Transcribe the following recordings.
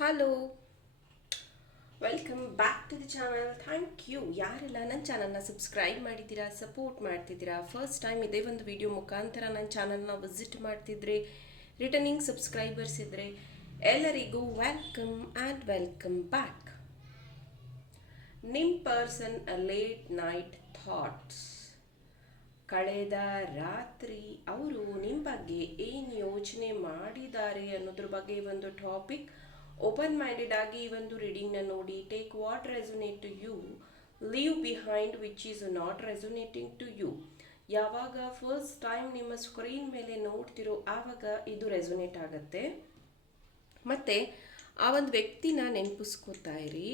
Hello welcome back to the channel thank you ಯಾರೆಲ್ಲ ನನ್ನ ಚಾನಲ್ನ ಸಬ್ಸ್ಕ್ರೈಬ್ ಮಾಡಿದ್ದೀರಾ ಸಪೋರ್ಟ್ ಮಾಡ್ತಿದ್ದೀರಾ ಫಸ್ಟ್ ಟೈಮ್ ಇದೇ ಒಂದು ವಿಡಿಯೋ ಮುಖಾಂತರ ನನ್ನ ಚಾನಲ್ನ ವಿಸಿಟ್ ಮಾಡ್ತಿದ್ರೆ ರಿಟರ್ನಿಂಗ್ ಸಬ್ಸ್ಕ್ರೈಬರ್ಸ್ ಇದ್ದರೆ ಎಲ್ಲರಿಗೂ ವೆಲ್ಕಮ್ ಆ್ಯಂಡ್ ವೆಲ್ಕಮ್ ಬ್ಯಾಕ್ ನಿಮ್ person a late night thoughts ಕಳೆದ ರಾತ್ರಿ ಅವರು ನಿಮ್ಮ ಬಗ್ಗೆ ಏನು ಯೋಚನೆ ಮಾಡಿದ್ದಾರೆ ಅನ್ನೋದ್ರ ಬಗ್ಗೆ ಒಂದು ಟಾಪಿಕ್ ಓಪನ್ ಮೈಂಡೆಡ್ ಆಗಿ ಈ ಒಂದು ರೀಡಿಂಗ್ನ ನೋಡಿ take what resonate to you leave behind which is not resonating to you ಯಾವಾಗ ಫಸ್ಟ್ ಟೈಮ್ ನಿಮ್ಮ ಸ್ಕ್ರೀನ್ ಮೇಲೆ ನೋಡ್ತಿರೋ, ಆವಾಗ ಇದು ರೆಸೊನೇಟ್ ಆಗುತ್ತೆ. ಮತ್ತು, ಆ ಒಂದು ವ್ಯಕ್ತಿನ ನೆನಪಿಸ್ಕೋತಾ ಇರಿ.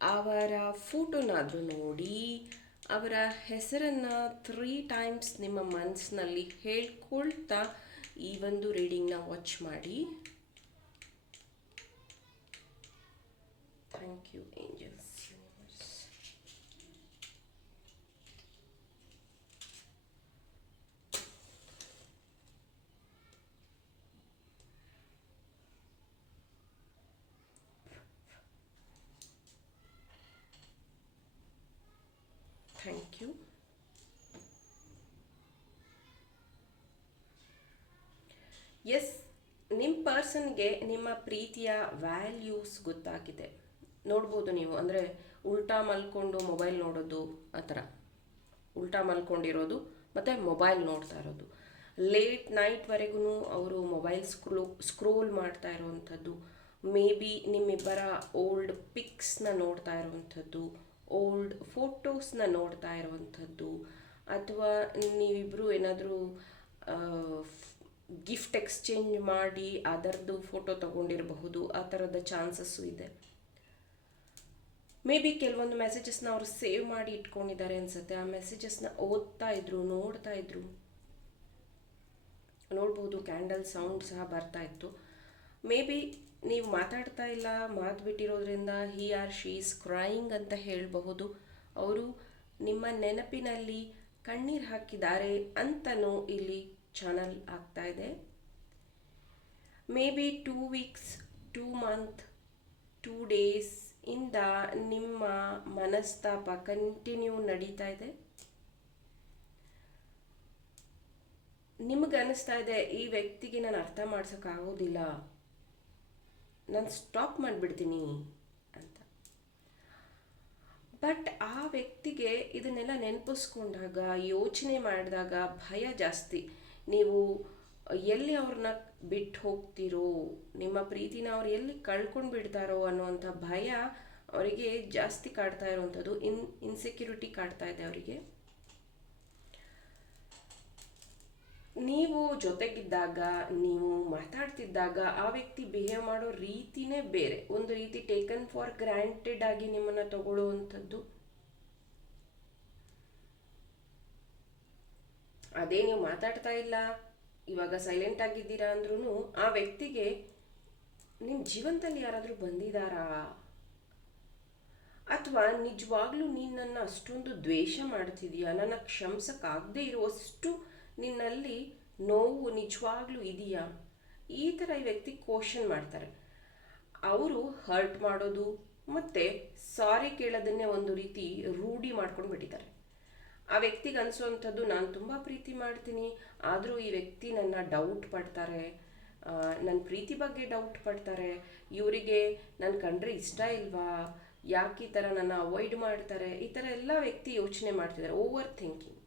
ಅವರ ಫೋಟೋನಾದರೂ ನೋಡಿ, ಅವರ ಹೆಸರನ್ನು ತ್ರೀ ಟೈಮ್ಸ್ ನಿಮ್ಮ ಮನಸ್ಸಿನಲ್ಲಿ ಹೇಳ್ಕೊಳ್ತಾ ಈ ಒಂದು ರೀಡಿಂಗ್ನ ವಾಚ್ ಮಾಡಿ. Thank you angels Thank you yes ನಿಮ್ಮ ಪರ್ಸನ್ಗೆ ನಿಮ್ಮ ಪ್ರೀತಿಯ ವ್ಯಾಲ್ಯೂಸ್ ಗೊತ್ತಾಗಿದೆ ನೋಡ್ಬೋದು ನೀವು. ಅಂದರೆ ಉಲ್ಟಾ ಮಲ್ಕೊಂಡು ಮೊಬೈಲ್ ನೋಡೋದು, ಆ ಥರ. ಉಲ್ಟಾ ಮಲ್ಕೊಂಡಿರೋದು, ಮತ್ತು ಮೊಬೈಲ್ ನೋಡ್ತಾ ಇರೋದು. ಲೇಟ್ ನೈಟ್ವರೆಗೂ ಅವರು ಮೊಬೈಲ್ ಸ್ಕ್ರೋ, ಸ್ಕ್ರೋಲ್ ಮಾಡ್ತಾ ಇರೋವಂಥದ್ದು. ಮೇ ಬಿ ನಿಮ್ಮಿಬ್ಬರ ಓಲ್ಡ್ ಪಿಕ್ಸ್ನ ನೋಡ್ತಾ ಇರುವಂಥದ್ದು, ಓಲ್ಡ್ ಫೋಟೋಸ್ನ ನೋಡ್ತಾ ಇರುವಂಥದ್ದು, ಅಥವಾ ನೀವಿಬ್ಬರು ಏನಾದರೂ ಗಿಫ್ಟ್ ಎಕ್ಸ್ಚೇಂಜ್ ಮಾಡಿ ಅದರದ್ದು ಫೋಟೋ ತಗೊಂಡಿರಬಹುದು, ಆ ಥರದ ಚಾನ್ಸಸ್ಸು ಇದೆ. ಮೇ ಬಿ ಕೆಲವೊಂದು ಮೆಸೇಜಸ್ನ ಅವರು ಸೇವ್ ಮಾಡಿ ಇಟ್ಕೊಂಡಿದ್ದಾರೆ ಅನ್ಸುತ್ತೆ. ಆ ಮೆಸೇಜಸ್ನ ಓದ್ತಾ ಇದ್ರು, ನೋಡ್ತಾ ಇದ್ರು. ನೋಡ್ಬೋದು ಕ್ಯಾಂಡಲ್ ಸೌಂಡ್ ಸಹ ಬರ್ತಾ ಇತ್ತು. ಮೇ ಬಿ ನೀವು ಮಾತಾಡ್ತಾ ಇಲ್ಲ, ಮಾತು ಬಿಟ್ಟಿರೋದ್ರಿಂದ ಹಿ ಆರ್ ಶೀಸ್ ಕ್ರೈಯಿಂಗ್ ಅಂತ ಹೇಳಬಹುದು. ಅವರು ನಿಮ್ಮ ನೆನಪಿನಲ್ಲಿ ಕಣ್ಣೀರು ಹಾಕಿದ್ದಾರೆ ಅಂತನೂ ಇಲ್ಲಿ ಚಾನಲ್ ಆಗ್ತಾ ಇದೆ. Maybe two weeks two month two days ಇಂದ ನಿಮ್ಮ ಮನಸ್ತಾಪ ಕಂಟಿನ್ಯೂ ನಡೀತಾ ಇದೆ? ನಿಮಗೆ ಅನಿಸ್ತಾ ಇದೆ, ಈ ವ್ಯಕ್ತಿಗೆ ನಾನು ಅರ್ಥ ಮಾಡ್ಸೋಕ್ಕಾಗೋದಿಲ್ಲ ನಾನು ಸ್ಟಾಪ್ ಮಾಡಿಬಿಡ್ತೀನಿ ಅಂತ. ಬಟ್ ಆ ವ್ಯಕ್ತಿಗೆ ಇದನ್ನೆಲ್ಲ ನೆನಪಿಸ್ಕೊಂಡಾಗ, ಯೋಚನೆ ಮಾಡಿದಾಗ ಭಯ ಜಾಸ್ತಿ. ನೀವು ಎಲ್ಲಿ ಅವ್ರನ್ನ ಬಿಟ್ಟು ಹೋಗ್ತಿರೋ, ನಿಮ್ಮ ಪ್ರೀತಿನ ಅವ್ರು ಎಲ್ಲಿ ಕಳ್ಕೊಂಡು ಬಿಡ್ತಾರೋ ಅನ್ನುವಂಥ ಭಯ ಅವರಿಗೆ ಜಾಸ್ತಿ ಕಾಡ್ತಾ ಇರುವಂಥದ್ದು, ಇನ್ ಇನ್ಸೆಕ್ಯೂರಿಟಿ ಕಾಡ್ತಾ ಇದೆ ಅವರಿಗೆ. ನೀವು ಜೊತೆಗಿದ್ದಾಗ, ನೀವು ಮಾತಾಡ್ತಿದ್ದಾಗ ಆ ವ್ಯಕ್ತಿ ಬಿಹೇವ್ ಮಾಡೋ ರೀತಿನೇ ಬೇರೆ. ಒಂದು ರೀತಿ ಟೇಕನ್ ಫಾರ್ ಗ್ರ್ಯಾಂಟೆಡ್ ಆಗಿ ನಿಮ್ಮನ್ನ ತಗೊಳ್ಳುವಂಥದ್ದು. ಅದೇ ನೀವು ಮಾತಾಡ್ತಾ ಇಲ್ಲ. ಇವಾಗ ಸೈಲೆಂಟ್ ಆಗಿದ್ದೀರಾ ಅಂದ್ರೂ ಆ ವ್ಯಕ್ತಿಗೆ ನಿಮ್ಮ ಜೀವನದಲ್ಲಿ ಯಾರಾದರೂ ಬಂದಿದ್ದಾರಾ ಅಥವಾ ನಿಜವಾಗ್ಲೂ ನೀನು ನನ್ನ ಅಷ್ಟೊಂದು ದ್ವೇಷ ಮಾಡ್ತಿದೀಯಾ? ನನ್ನ ಕ್ಷಮಿಸಕ್ಕಾಗದೇ ಇರುವಷ್ಟು ನಿನ್ನಲ್ಲಿ ನೋವು ನಿಜವಾಗ್ಲೂ ಇದೆಯಾ? ಈ ಥರ ಈ ವ್ಯಕ್ತಿ ಕ್ವಶನ್ ಮಾಡ್ತಾರೆ. ಅವರು ಹರ್ಟ್ ಮಾಡೋದು ಮತ್ತು ಸಾರಿ ಕೇಳೋದನ್ನೇ ಒಂದು ರೀತಿ ರೂಢಿ ಮಾಡ್ಕೊಂಡು ಬಿಟ್ಟಿದ್ದಾರೆ ಆ ವ್ಯಕ್ತಿಗೆ ಅನಿಸೋವಂಥದ್ದು ನಾನು ತುಂಬ ಪ್ರೀತಿ ಮಾಡ್ತೀನಿ, ಆದರೂ ಈ ವ್ಯಕ್ತಿ ನನ್ನ ಡೌಟ್ ಪಡ್ತಾರೆ ನನ್ನ ಪ್ರೀತಿ ಬಗ್ಗೆ ಡೌಟ್ ಪಡ್ತಾರೆ, ಇವರಿಗೆ ನನ್ನ ಕಂಡ್ರೆ ಇಷ್ಟ ಇಲ್ವಾ, ಯಾಕೆ ಈ ಥರ ನನ್ನ ಅವಾಯ್ಡ್ ಮಾಡ್ತಾರೆ, ಈ ಥರ ಎಲ್ಲ ವ್ಯಕ್ತಿ ಯೋಚನೆ ಮಾಡ್ತಿದ್ದಾರೆ ಓವರ್ ಥಿಂಕಿಂಗ್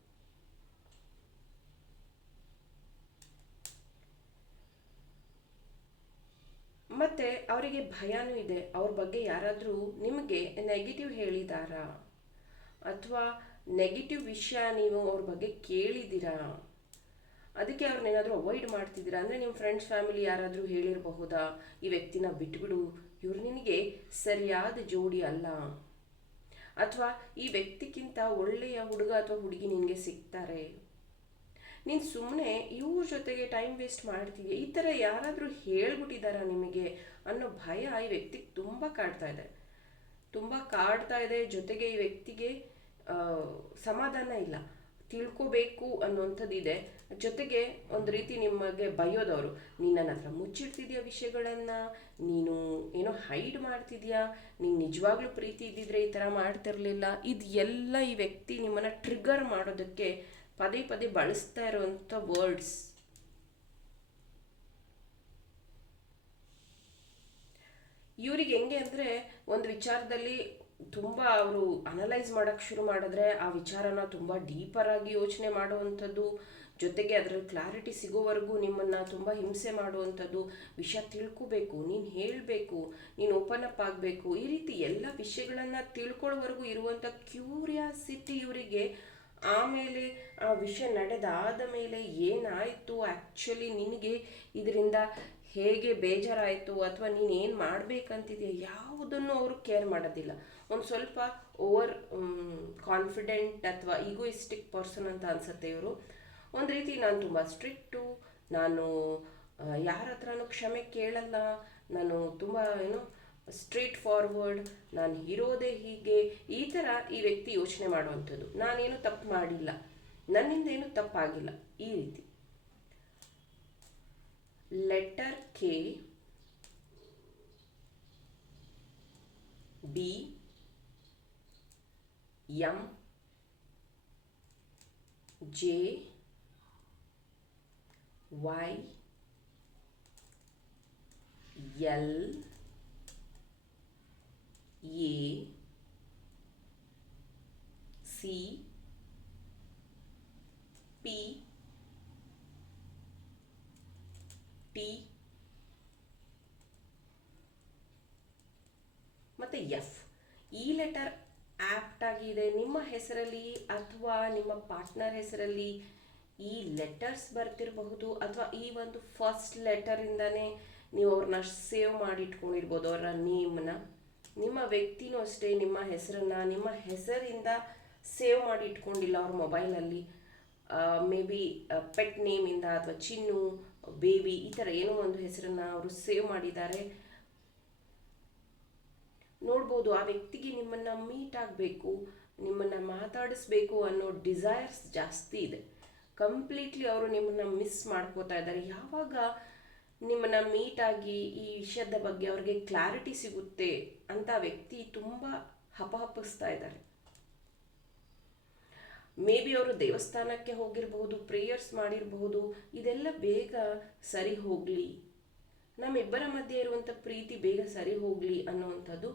ಮತ್ತೆ ಅವರಿಗೆ ಭಯನೂ ಇದೆ, ಅವ್ರ ಬಗ್ಗೆ ಯಾರಾದರೂ ನಿಮಗೆ ನೆಗೆಟಿವ್ ಹೇಳಿದಾರಾ? ಅಥವಾ ನೆಗೆಟಿವ್ ವಿಷಯ ನೀವು ಅವ್ರ ಬಗ್ಗೆ ಕೇಳಿದ್ದೀರಾ? ಅದಕ್ಕೆ ಅವ್ರನ್ನೇನಾದರೂ ಅವಾಯ್ಡ್ ಮಾಡ್ತಿದ್ದೀರಾ? ಅಂದರೆ ನಿಮ್ಮ ಫ್ರೆಂಡ್ಸ್ ಫ್ಯಾಮಿಲಿ ಯಾರಾದರೂ ಹೇಳಿರಬಹುದಾ? ಈ ವ್ಯಕ್ತಿನ ಬಿಟ್ಬಿಡು. ಇವ್ರು ನಿನಗೆ ಸರಿಯಾದ ಜೋಡಿ ಅಲ್ಲ. ಅಥವಾ ಈ ವ್ಯಕ್ತಿಗಿಂತ ಒಳ್ಳೆಯ ಹುಡುಗ ಅಥವಾ ಹುಡುಗಿ ನಿನಗೆ ಸಿಗ್ತಾರೆ. ನೀನು ಸುಮ್ಮನೆ ಇವ್ರ ಜೊತೆಗೆ ಟೈಮ್ ವೇಸ್ಟ್ ಮಾಡ್ತೀವಿ ಈ ಥರ ಯಾರಾದರೂ ಹೇಳ್ಬಿಟ್ಟಿದ್ದಾರಾ ನಿಮಗೆ? ಅನ್ನೋ ಭಯ ಈ ವ್ಯಕ್ತಿಗೆ ತುಂಬ ಕಾಡ್ತಾ ಇದೆ. ತುಂಬ ಕಾಡ್ತಾ ಇದೆ. ಜೊತೆಗೆ ಈ ವ್ಯಕ್ತಿಗೆ ಸಮಾಧಾನ ಇಲ್ಲ. ತಿಳ್ಕೋಬೇಕು ಅನ್ನುವಂಥದ್ದಿದೆ. ಜೊತೆಗೆ ಒಂದು ರೀತಿ ನಿಮಗೆ ಬೈಯೋದವರು, ನೀನು ನನ್ನ ಹತ್ರ ಮುಚ್ಚಿಡ್ತಿದ್ಯಾ ವಿಷಯಗಳನ್ನು? ನೀನು ಏನೋ ಹೈಡ್ ಮಾಡ್ತಿದ್ಯಾ? ನೀನು ನಿಜವಾಗ್ಲೂ ಪ್ರೀತಿ ಇದ್ದಿದ್ರೆ ಈ ಥರ ಮಾಡ್ತಿರಲಿಲ್ಲ? ಇದು ಎಲ್ಲ ಈ ವ್ಯಕ್ತಿ ನಿಮ್ಮನ್ನು ಟ್ರಿಗರ್ ಮಾಡೋದಕ್ಕೆ ಪದೇ ಪದೇ ಬಳಸ್ತಾ ಇರುವಂಥ ವರ್ಡ್ಸ್ ಇವ್ರಿಗೆ ಹೆಂಗೆ ಅಂದರೆ, ಒಂದು ವಿಚಾರದಲ್ಲಿ ತುಂಬ ಅವರು ಅನಲೈಸ್ ಮಾಡೋಕ್ಕೆ ಶುರು ಮಾಡಿದ್ರೆ ಆ ವಿಚಾರನ ತುಂಬ ಡೀಪರಾಗಿ ಯೋಚನೆ ಮಾಡುವಂಥದ್ದು, ಜೊತೆಗೆ ಅದರಲ್ಲಿ ಕ್ಲಾರಿಟಿ ಸಿಗೋವರೆಗೂ ನಿಮ್ಮನ್ನು ತುಂಬ ಹಿಂಸೆ ಮಾಡುವಂಥದ್ದು ವಿಷಯ ತಿಳ್ಕೊಬೇಕು, ನೀನು ಹೇಳಬೇಕು, ನೀನು ಓಪನ್ ಅಪ್ ಆಗಬೇಕು, ಈ ರೀತಿ ಎಲ್ಲ ವಿಷಯಗಳನ್ನು ತಿಳ್ಕೊಳ್ಳೋವರೆಗೂ ಇರುವಂಥ ಕ್ಯೂರಿಯಾಸಿಟಿ ಇವರಿಗೆ ಆಮೇಲೆ ಆ ವಿಷಯ ನಡೆದಾದ ಮೇಲೆ ಏನಾಯಿತು ಆ್ಯಕ್ಚುಲಿ ನಿನಗೆ ಇದರಿಂದ ಹೇಗೆ ಬೇಜಾರಾಯಿತು ಅಥವಾ ನೀನು ಏನು ಮಾಡಬೇಕಂತಿದೆಯಾ ಯಾವುದನ್ನು ಅವರು ಕೇರ್ ಮಾಡೋದಿಲ್ಲ. ಒಂದು ಸ್ವಲ್ಪ ಓವರ್ ಕಾನ್ಫಿಡೆಂಟ್ ಅಥವಾ ಈಗೋಯಿಸ್ಟಿಕ್ ಪರ್ಸನ್ ಅಂತ ಅನ್ಸುತ್ತೆ ಇವರು. ಒಂದು ರೀತಿ ನಾನು ತುಂಬ ಸ್ಟ್ರಿಕ್ಟು ನಾನು ಯಾರ ಹತ್ರನೂ ಕ್ಷಮೆ ಕೇಳಲ್ಲ. ನಾನು ತುಂಬ, ಏನು ಸ್ಟ್ರೇಟ್ ಫಾರ್ವರ್ಡ್ ನಾನು ಇರೋದೇ ಹೀಗೆ. ಈ ಥರ ಈ ವ್ಯಕ್ತಿ ಯೋಚನೆ ಮಾಡುವಂಥದ್ದು. ನಾನೇನು ತಪ್ಪು ಮಾಡಿಲ್ಲ. ನನ್ನಿಂದ ಏನು ತಪ್ಪಾಗಿಲ್ಲ. ಈ ರೀತಿ. letter K, B, M, J, Y, L, F ಈ ಲೆಟರ್ ಆ್ಯಪ್ಟ್ ಆಗಿದೆ ನಿಮ್ಮ ಹೆಸರಲ್ಲಿ ಅಥವಾ ನಿಮ್ಮ ಪಾರ್ಟ್ನರ್ ಹೆಸರಲ್ಲಿ ಈ ಲೆಟರ್ಸ್ ಬರ್ತಿರಬಹುದು ಅಥವಾ ಈ ಒಂದು ಫಸ್ಟ್ ಲೆಟರಿಂದನೇ ನೀವು ಅವ್ರನ್ನ ಸೇವ್ ಮಾಡಿ ಇಟ್ಕೊಂಡಿರ್ಬೋದು ಅವರ ನೇಮ್ನ ನಿಮ್ಮ ವ್ಯಕ್ತಿನೂ ಅಷ್ಟೇ, ನಿಮ್ಮ ಹೆಸರನ್ನು, ನಿಮ್ಮ ಹೆಸರಿಂದ ಸೇವ್ ಮಾಡಿ ಇಟ್ಕೊಂಡಿಲ್ಲ ಅವ್ರ ಮೊಬೈಲಲ್ಲಿ ಮೇ ಬಿ ಪೆಟ್ ನೇಮಿಂದ ಅಥವಾ ಚಿನ್ನು ಬೇಬಿ ಈ ಥರ ಏನೋ ಒಂದು ಹೆಸರನ್ನು ಅವರು ಸೇವ್ ಮಾಡಿದ್ದಾರೆ. ನೋಡ್ಬೋದು, ಆ ವ್ಯಕ್ತಿಗೆ ನಿಮ್ಮನ್ನು ಮೀಟ್ ಆಗಬೇಕು, ನಿಮ್ಮನ್ನು ಮಾತಾಡಿಸ್ಬೇಕು ಅನ್ನೋ ಡಿಸೈರ್ಸ್ ಜಾಸ್ತಿ ಇದೆ. ಕಂಪ್ಲೀಟ್ಲಿ ಅವರು ನಿಮ್ಮನ್ನು ಮಿಸ್ ಮಾಡ್ಕೋತಾ ಇದ್ದಾರೆ. ಯಾವಾಗ ನಿಮ್ಮನ್ನು ಮೀಟ್ ಆಗಿ ಈ ವಿಷಯದ ಬಗ್ಗೆ ಅವ್ರಿಗೆ ಕ್ಲಾರಿಟಿ ಸಿಗುತ್ತೆ ಅಂತ ವ್ಯಕ್ತಿ ತುಂಬ ಹಪಹಪಿಸ್ತಾ ಇದ್ದಾರೆ. ಮೇ ಬಿ ಅವರು ದೇವಸ್ಥಾನಕ್ಕೆ ಹೋಗಿರಬಹುದು ಪ್ರೇಯರ್ಸ್ ಮಾಡಿರಬಹುದು ಇದೆಲ್ಲ ಬೇಗ ಸರಿ ಹೋಗಲಿ. ನಮ್ಮಿಬ್ಬರ ಮಧ್ಯೆ ಇರುವಂಥ ಪ್ರೀತಿ ಬೇಗ ಸರಿ ಹೋಗಲಿ ಅನ್ನುವಂಥದ್ದು.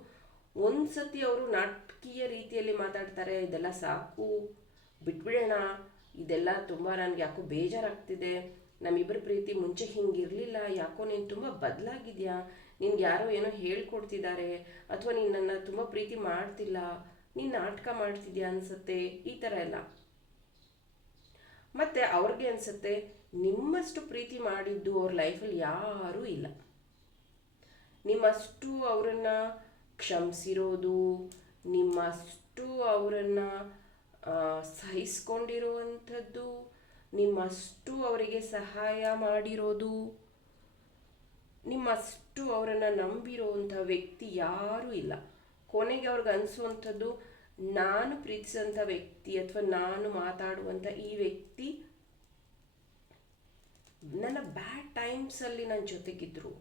ಒಂದು ಸತಿ ಅವರು ನಾಟಕೀಯ ರೀತಿಯಲ್ಲಿ ಮಾತಾಡ್ತಾರೆ, ಇದೆಲ್ಲ ಸಾಕು, ಬಿಟ್ಬಿಡೋಣ, ಇದೆಲ್ಲ ತುಂಬ ನನಗೆ ಯಾಕೋ ಬೇಜಾರಾಗ್ತಿದೆ, ನಮ್ಮಿಬ್ಬರ ಪ್ರೀತಿ ಮುಂಚೆ ಹಿಂಗಿರಲಿಲ್ಲ, ಯಾಕೋ ನೀನು ತುಂಬ ಬದಲಾಗಿದೆಯಾ, ನಿನ್ಗೆ ಯಾರೋ ಏನೋ ಹೇಳ್ಕೊಡ್ತಿದ್ದಾರೆ, ಅಥವಾ ನೀನು ನನ್ನ ತುಂಬ ಪ್ರೀತಿ ಮಾಡ್ತಿಲ್ಲ, ನೀನು ನಾಟಕ ಮಾಡ್ತಿದ್ಯಾ ಅನ್ಸುತ್ತೆ, ಈ ಥರ ಎಲ್ಲ. ಮತ್ತು ಅವ್ರಿಗೆ ಅನಿಸುತ್ತೆ, ನಿಮ್ಮಷ್ಟು ಪ್ರೀತಿ ಮಾಡಿದ್ದು ಅವ್ರ ಲೈಫಲ್ಲಿ ಯಾರೂ ಇಲ್ಲ. ನಿಮ್ಮಷ್ಟು ಅವರನ್ನು ಕ್ಷಮಿಸಿರೋದು, ನಿಮ್ಮಷ್ಟು ಅವರನ್ನು ಸಹಿಸ್ಕೊಂಡಿರುವಂಥದ್ದು, ನಿಮ್ಮಷ್ಟು ಅವರಿಗೆ ಸಹಾಯ ಮಾಡಿರೋದು, ನಿಮ್ಮಷ್ಟು ಅವರನ್ನು ನಂಬಿರುವಂಥ ವ್ಯಕ್ತಿ ಯಾರೂ ಇಲ್ಲ. ಕೊನೆಗೆ ಅವ್ರಿಗೆ ಅನಿಸುವಂಥದ್ದು ನಾನು ಪ್ರೀತಿಸಿದಂಥ ವ್ಯಕ್ತಿ ಅಥವಾ ನಾನು ಮಾತಾಡುವಂಥ ಈ ವ್ಯಕ್ತಿ ನನ್ನ ಬ್ಯಾಡ್ ಟೈಮ್ಸಲ್ಲಿ ನನ್ನ ಜೊತೆಗಿದ್ರು.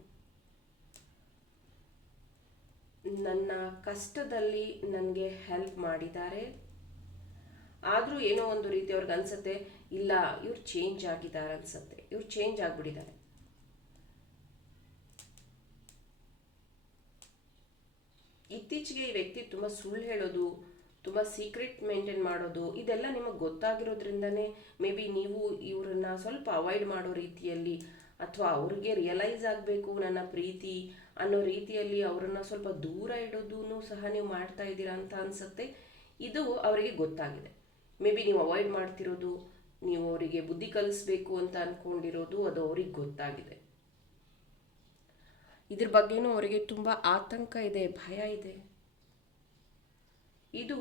ನನ್ನ ಕಷ್ಟದಲ್ಲಿ ನನಗೆ ಹೆಲ್ಪ್ ಮಾಡಿದ್ದಾರೆ. ಆದರೂ ಏನೋ ಒಂದು ರೀತಿ ಅವ್ರಿಗೆ ಅನಿಸುತ್ತೆ, ಇಲ್ಲ, ಇವ್ರು ಚೇಂಜ್ ಆಗಿದ್ದಾರೆ ಅನಿಸುತ್ತೆ. ಇವ್ರು ಚೇಂಜ್ ಆಗಿಬಿಟ್ಟಿದ್ದಾರೆ. ಇತ್ತೀಚೆಗೆ ಈ ವ್ಯಕ್ತಿ ತುಂಬ ಸುಳ್ಳು ಹೇಳೋದು ತುಂಬ ಸೀಕ್ರೆಟ್ ಮೇಂಟೈನ್ ಮಾಡೋದು, ಇದೆಲ್ಲ ನಿಮಗೆ ಗೊತ್ತಾಗಿರೋದ್ರಿಂದನೇ ಮೇ ಬಿ ನೀವು ಇವರನ್ನ ಸ್ವಲ್ಪ ಅವಾಯ್ಡ್ ಮಾಡೋ ರೀತಿಯಲ್ಲಿ ಅಥವಾ ಅವ್ರಿಗೆ ರಿಯಲೈಸ್ ಆಗಬೇಕು ನನ್ನ ಪ್ರೀತಿ ಅನ್ನೋ ರೀತಿಯಲ್ಲಿ ಅವರನ್ನು ಸ್ವಲ್ಪ ದೂರ ಇಡೋದೂ ಸಹ ನೀವು ಮಾಡ್ತಾ ಇದ್ದೀರಾ ಅಂತ ಅನಿಸುತ್ತೆ. ಇದು ಅವರಿಗೆ ಗೊತ್ತಾಗಿದೆ. ಮೇ ಬಿ ನೀವು ಅವಾಯ್ಡ್ ಮಾಡ್ತಿರೋದು, ನೀವು ಅವರಿಗೆ ಬುದ್ಧಿ ಕಲಿಸ್ಬೇಕು ಅಂತ ಅಂದ್ಕೊಂಡಿರೋದು ಅದು ಅವ್ರಿಗೆ ಗೊತ್ತಾಗಿದೆ. ಇದ್ರ ಬಗ್ಗೆನೂ ಅವರಿಗೆ ತುಂಬ ಆತಂಕ ಇದೆ, ಭಯ ಇದೆ. ಇದು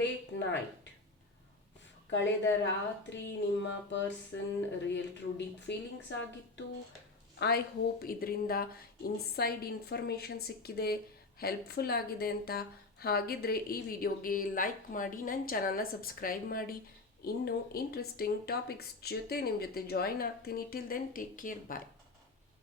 ಲೇಟ್ ನೈಟ್ ಕಳೆದ ರಾತ್ರಿ ನಿಮ್ಮ person real true deep feelings ಆಗಿತ್ತು. ಐ ಹೋಪ್ ಇದರಿಂದ ಇನ್ಸೈಡ್ ಇನ್ಫಾರ್ಮೇಷನ್ ಸಿಕ್ಕಿದೆ ಹೆಲ್ಪ್ಫುಲ್ ಆಗಿದೆ ಅಂತ. ಹಾಗಿದ್ರೆ ಈ ವಿಡಿಯೋಗೆ ಲೈಕ್ ಮಾಡಿ ನನ್ನ ಚಾನಲ್ನ ಸಬ್ಸ್ಕ್ರೈಬ್ ಮಾಡಿ. ಇನ್ನೂ ಇಂಟ್ರೆಸ್ಟಿಂಗ್ ಟಾಪಿಕ್ಸ್ ಜೊತೆ ನಿಮ್ಮ ಜೊತೆ ಜಾಯಿನ್ ಆಗ್ತೀನಿ. Till then take care bye